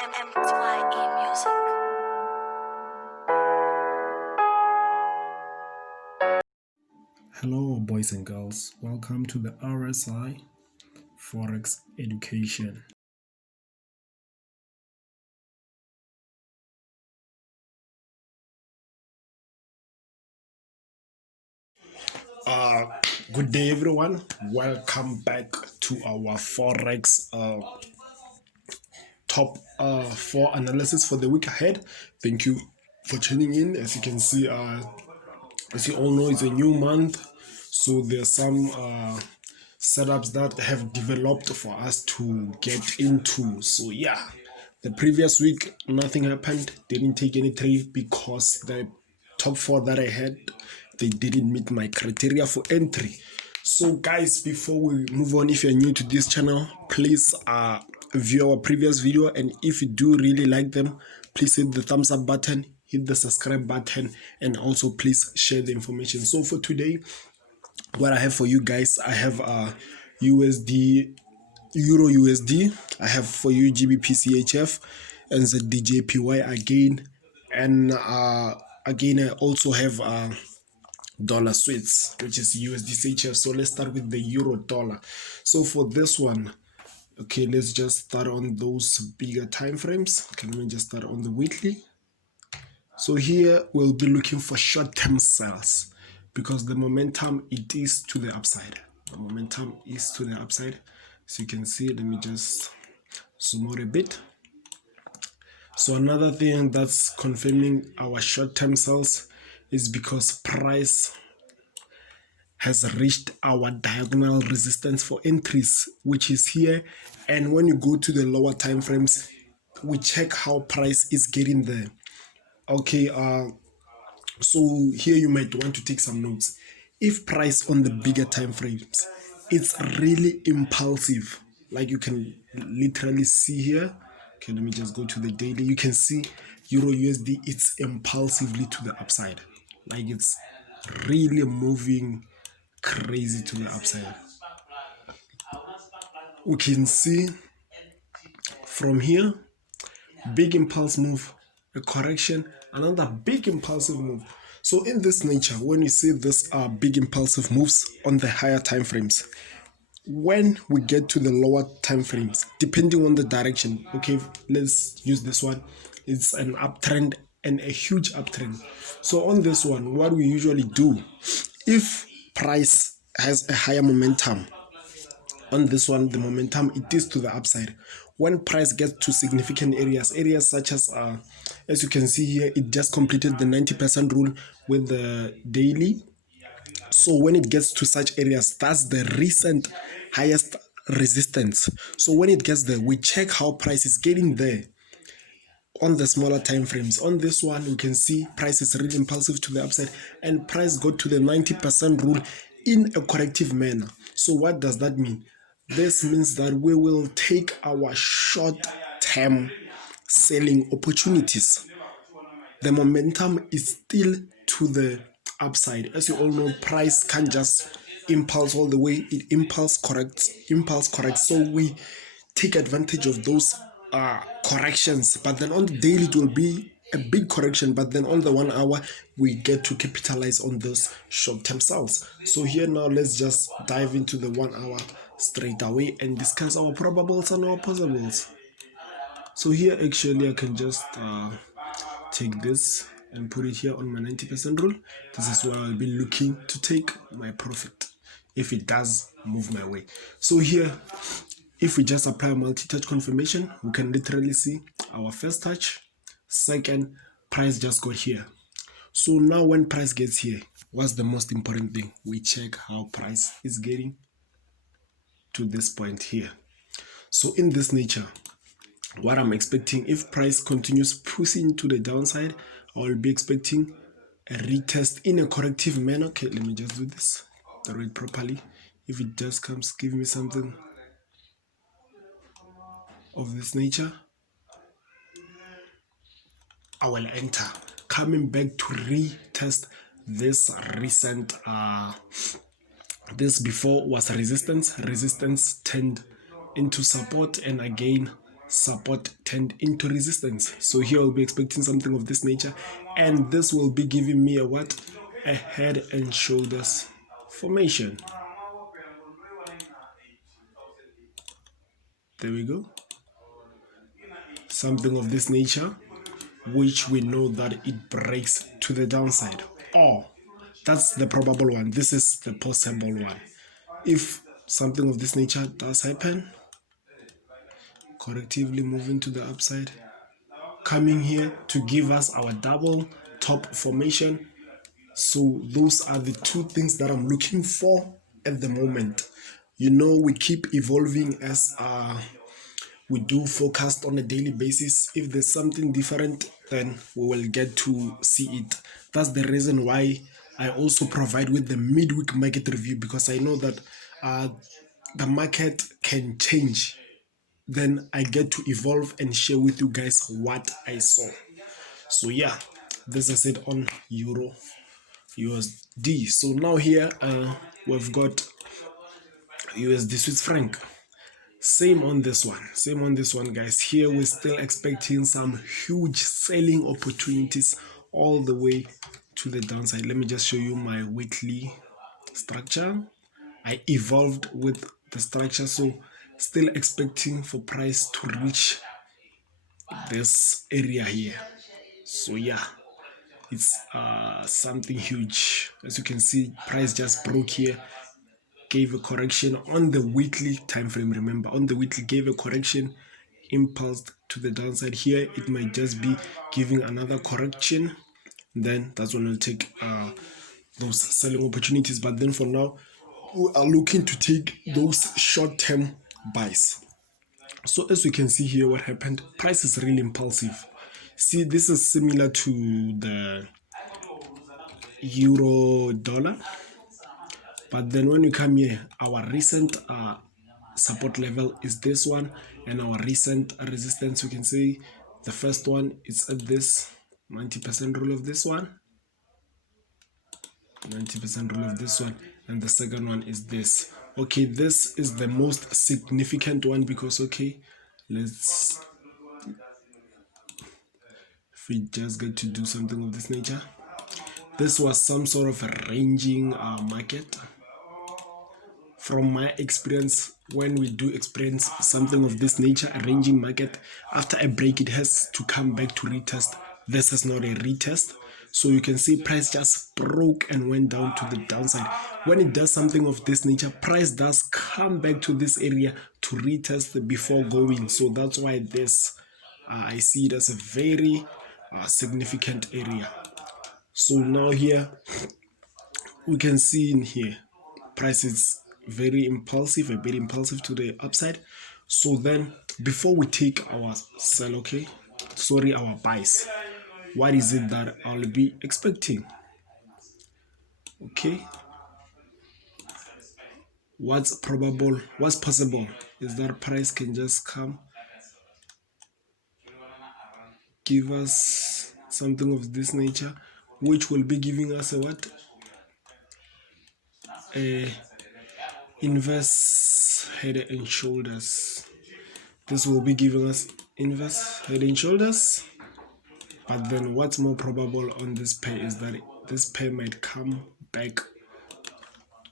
MTYE Music. Hello, boys and girls. Welcome to the RSI Forex Education. Good day, everyone. Welcome back to our Forex top 4 analysis for the week ahead. Thank you for tuning in. As you can see, as you all know, it's a new month, so there's some setups that have developed for us to get into. So yeah, the previous week nothing happened, didn't take any trade because the top 4 that I had, they didn't meet my criteria for entry. So guys, before we move on, if you're new to this channel, please view our previous video, and if you do really like them, please hit the thumbs up button, hit the subscribe button, and also please share the information. So for today, what I have for you guys, I have USD, Euro USD, I have for you GBP CHF and ZDJPY again, and again I also have dollar Swiss, which is USD CHF. So let's start with the euro dollar. So for this one, okay, let's just start on those bigger time frames. Okay, let me just start on the weekly. So here we'll be looking for short-term sales because the momentum, it is to the upside. The momentum is to the upside. So you can see, let me just zoom out a bit. So another thing that's confirming our short-term sales is because price has reached our diagonal resistance for entries, which is here. And when you go to the lower time frames, we check how price is getting there. Okay, so here you might want to take some notes. If price on the bigger time frames, it's really impulsive, like you can literally see here. Okay, let me just go to the daily. You can see Euro USD, it's impulsively to the upside, like it's really moving crazy to the upside. We can see from here, big impulse move, a correction, another big impulsive move. So in this nature, when you see this big impulsive moves on the higher time frames, when we get to the lower time frames, depending on the direction, okay, let's use this one, it's an uptrend and a huge uptrend. So on this one, what we usually do, if price has a higher momentum, on this one, the momentum, it is to the upside. When price gets to significant areas such as you can see here, it just completed the 90% rule with the daily. So when it gets to such areas, that's the recent highest resistance. So when it gets there, we check how price is getting there on the smaller time frames. On this one, you can see price is really impulsive to the upside, and price got to the 90% rule in a corrective manner. So what does that mean? This means that we will take our short-term selling opportunities. The momentum is still to the upside. As you all know, price can't just impulse all the way. It impulse corrects. So we take advantage of those corrections. But then on the daily, it will be a big correction. But then on the 1 hour, we get to capitalize on those short-term sales. So here now, let's just dive into the 1 hour straight away and discuss our probables and our possibles. So here, actually, I can just take this and put it here on my 90% rule. This is where I'll be looking to take my profit if it does move my way. So here, if we just apply a multi-touch confirmation, we can literally see our first touch, second, price just got here. So now when price gets here, what's the most important thing? We check how price is getting to this point here. So in this nature, what I'm expecting, if price continues pushing to the downside, I will be expecting a retest in a corrective manner. Okay, let me just do this, read properly. If it just comes, give me something of this nature, I will enter, coming back to retest this recent this before was resistance turned into support, and again support turned into resistance. So here I'll be expecting something of this nature, and this will be giving me a what? A head and shoulders formation. There we go. Something of this nature, which we know that it breaks to the downside. Or that's the probable one. This is the possible one. If something of this nature does happen, correctively moving to the upside, coming here to give us our double top formation. So those are the two things that I'm looking for at the moment. You know, we keep evolving as we do forecast on a daily basis. If there's something different, then we will get to see it. That's the reason why I also provide with the midweek market review, because I know that the market can change. Then I get to evolve and share with you guys what I saw. So yeah, this is it on Euro USD. So now here we've got USD Swiss franc. Same on this one, guys. Here we're still expecting some huge selling opportunities all the way to the downside. Let me just show you my weekly structure. I evolved with the structure, so still expecting for price to reach this area here. So yeah, it's something huge. As you can see, price just broke here, gave a correction on the weekly time frame. Remember, on the weekly gave a correction, impulsed to the downside. Here it might just be giving another correction, then that's when we'll take those selling opportunities. But then for now, we are looking to take those short-term buys. So as we can see here, what happened, price is really impulsive. See, this is similar to the euro dollar, but then when you come here, our recent support level is this one, and our recent resistance, you can see the first one is at this 90% rule of this one, 90% rule of this one, and the second one is this. Okay, this is the most significant one, because okay, let's, if we just get to do something of this nature, this was some sort of a ranging market. From my experience, when we do experience something of this nature, a ranging market, after a break it has to come back to retest. This is not a retest, so you can see price just broke and went down to the downside. When it does something of this nature, price does come back to this area to retest before going. So that's why this I see it as a very significant area. So now here we can see in here price is very impulsive, a bit impulsive to the upside. So then before we take our sell, okay, sorry, our buys, what is it that I'll be expecting? Okay, what's probable, what's possible is that price can just come, give us something of this nature, which will be giving us a what, a inverse head and shoulders. This will be giving us inverse head and shoulders. But then what's more probable on this pair is that this pair might come back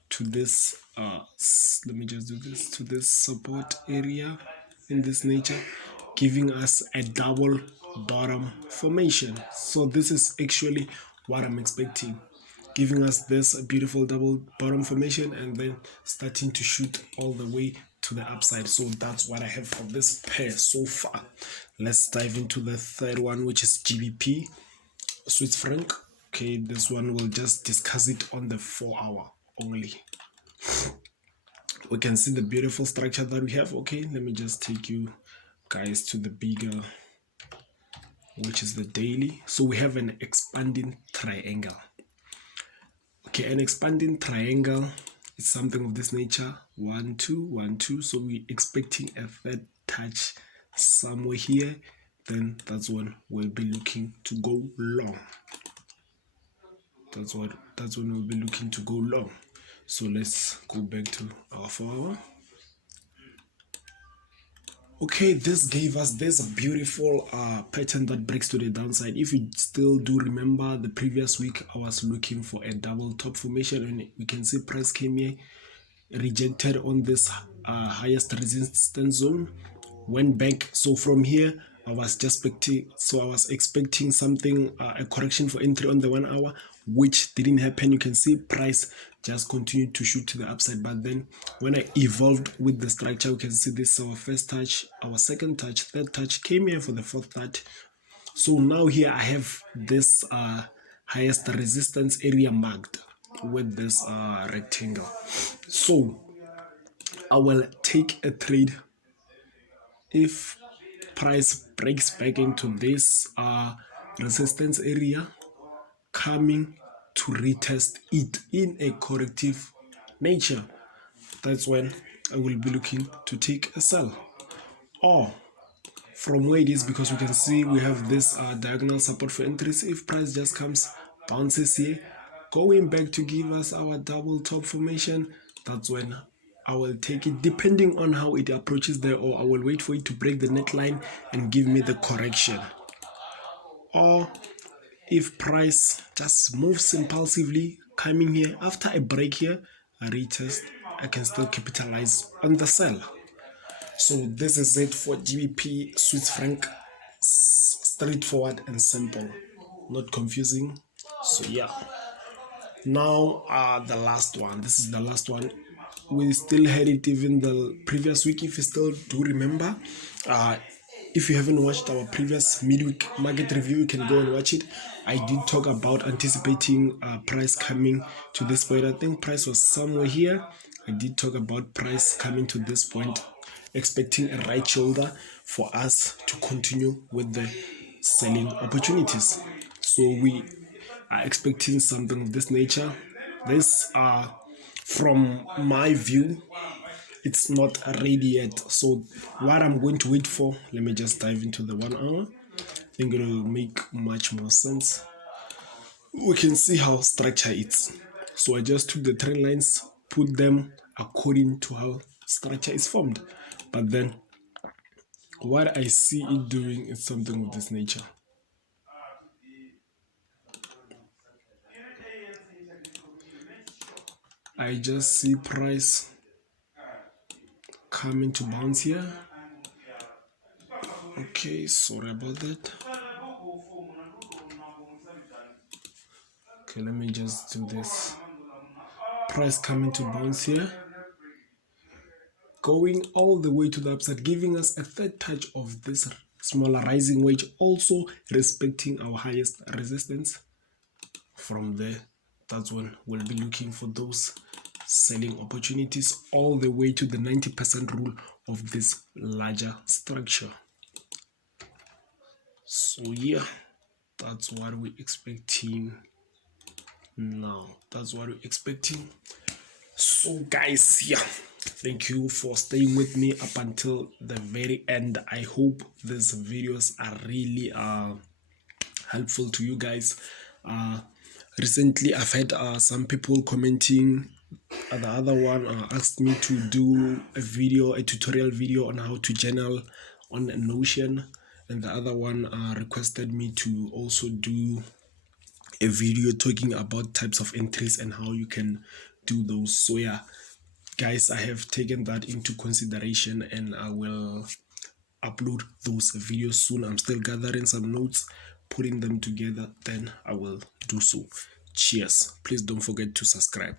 to this let me just do this, to this support area in this nature, giving us a double bottom formation. So this is actually what I'm expecting, giving us this beautiful double bottom formation and then starting to shoot all the way to the upside. So that's what I have for this pair so far. Let's dive into the third one, which is GBP Swiss franc. Okay, this one we'll just discuss it on the 4 hour only. We can see the beautiful structure that we have. Okay, let me just take you guys to the bigger, which is the daily. So we have an expanding triangle. Okay, an expanding triangle is something of this nature. 1 2 1 2. So we're expecting a third touch somewhere here. Then that's when we'll be looking to go long. That's when we'll be looking to go long. So let's go back to our 4 hour. Okay, this gave us this beautiful pattern that breaks to the downside. If you still do remember, the previous week I was looking for a double top formation, and we can see price came here, rejected on this highest resistance zone, went back. So from here I was just expecting something, a correction for entry on the 1 hour, which didn't happen. You can see price just continued to shoot to the upside, but then when I evolved with the structure, you can see this is our first touch, our second touch, third touch, came here for the fourth touch. So now here I have this highest resistance area marked with this rectangle. So I will take a trade if price breaks back into this resistance area, coming to retest it in a corrective nature. That's when I will be looking to take a sell. Or from where it is, because we can see we have this diagonal support for entries. If price just comes, bounces here, going back to give us our double top formation, that's when I will take it, depending on how it approaches there, or I will wait for it to break the neckline and give me the correction. Or if price just moves impulsively, coming here after a break here, a retest, I can still capitalize on the sell. So this is it for GBP Swiss franc, straightforward and simple, not confusing. So yeah, now the last one, this is the last one. We still had it even the previous week, if you still do remember. If you haven't watched our previous midweek market review, you can go and watch it. I did talk about anticipating price coming to this point. I think price was somewhere here. I did talk about price coming to this point, expecting a right shoulder for us to continue with the selling opportunities. So we are expecting something of this nature. This from my view, it's not ready yet. So what I'm going to wait for, let me just dive into the 1 hour. I think it will make much more sense. We can see how structure is. So I just took the trend lines, put them according to how structure is formed. But then what I see it doing is something of this nature. I just see price coming to bounce here. Okay, sorry about that. Okay, let me just do this. Price coming to bounce here, going all the way to the upside, giving us a third touch of this smaller rising wedge, also respecting our highest resistance. From there, that's when we'll be looking for those selling opportunities all the way to the 90% rule of this larger structure. So yeah, that's what we're expecting now. That's what we're expecting. So guys, yeah, thank you for staying with me up until the very end. I hope these videos are really helpful to you guys. Recently I've had some people commenting. The other one asked me to do a tutorial video on how to journal on Notion, and the other one requested me to also do a video talking about types of entries and how you can do those. So yeah guys, I have taken that into consideration and I will upload those videos soon. I'm still gathering some notes, putting them together, then I will do so. Cheers. Please don't forget to subscribe.